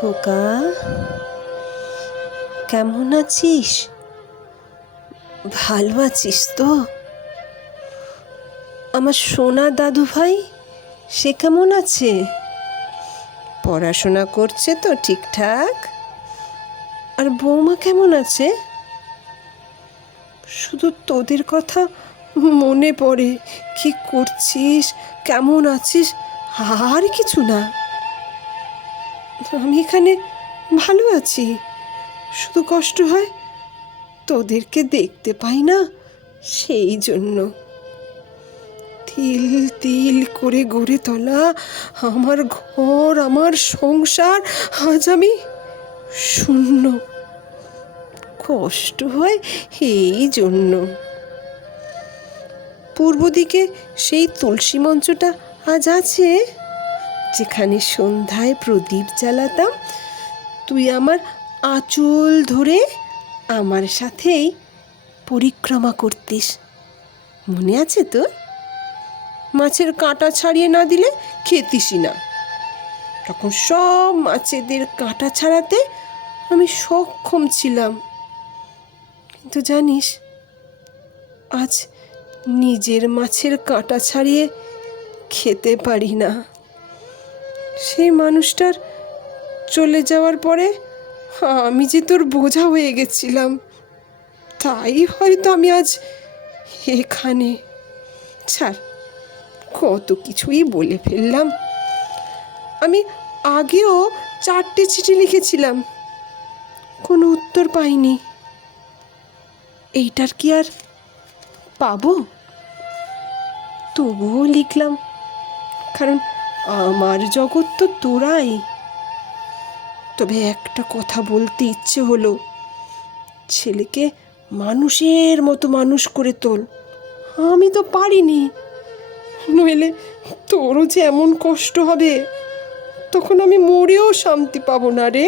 খোকা, কেমন আছিস? ভালো আছিস তো? আমার সোনা দাদু ভাই, সে কেমন আছে? পড়াশোনা করছে তো ঠিকঠাক? আর বৌমা কেমন আছে? শুধু তোদের কথা মনে পড়ে। কি করছিস? কেমন আছিস? আর কিছু না। আমি এখানে ভালো আছি। শুধু কষ্ট হয় তোদেরকে দেখতে পাই না সেই জন্য। তিল তিল করে গড়ে তোলা আমার ঘর, আমার সংসার আজ আমি শূন্য। কষ্ট হয় এই জন্য। পূর্ব দিকে সেই তুলসী মঞ্চটা আজ আছে? যেখানে সন্ধ্যায় প্রদীপ জ্বালাতাম, তুই আমার আঁচল ধরে আমার সাথেই পরিক্রমা করতিস। মনে আছে তো মাছের কাঁটা ছাড়িয়ে না দিলে খেতিসই না। তখন সব মাছেদের কাঁটা ছাড়াতে আমি সক্ষম ছিলাম। কিন্তু জানিস, আজ নিজের মাছের কাঁটা ছাড়িয়ে খেতে পারি না। সেই মানুষটার চলে যাওয়ার পরে আমি যে তোর বোঝা হয়ে গেছিলাম, তাই হয়তো আমি আজ এখানে। ছাড়, কত কিছুই বলে ফেললাম। আমি আগেও চারটে চিঠি লিখেছিলাম, কোনো উত্তর পাইনি। এইটার কি আর পাবো? তবুও লিখলাম, কারণ আমার জগৎ তো তোরাই। তবে একটা কথা বলতে ইচ্ছে হলো, ছেলেকে মানুষের মতো মানুষ করে তোল। আমি তো পারিনি। নইলে তোরও যে এমন কষ্ট হবে, তখন আমি মরেও শান্তি পাবো না রে।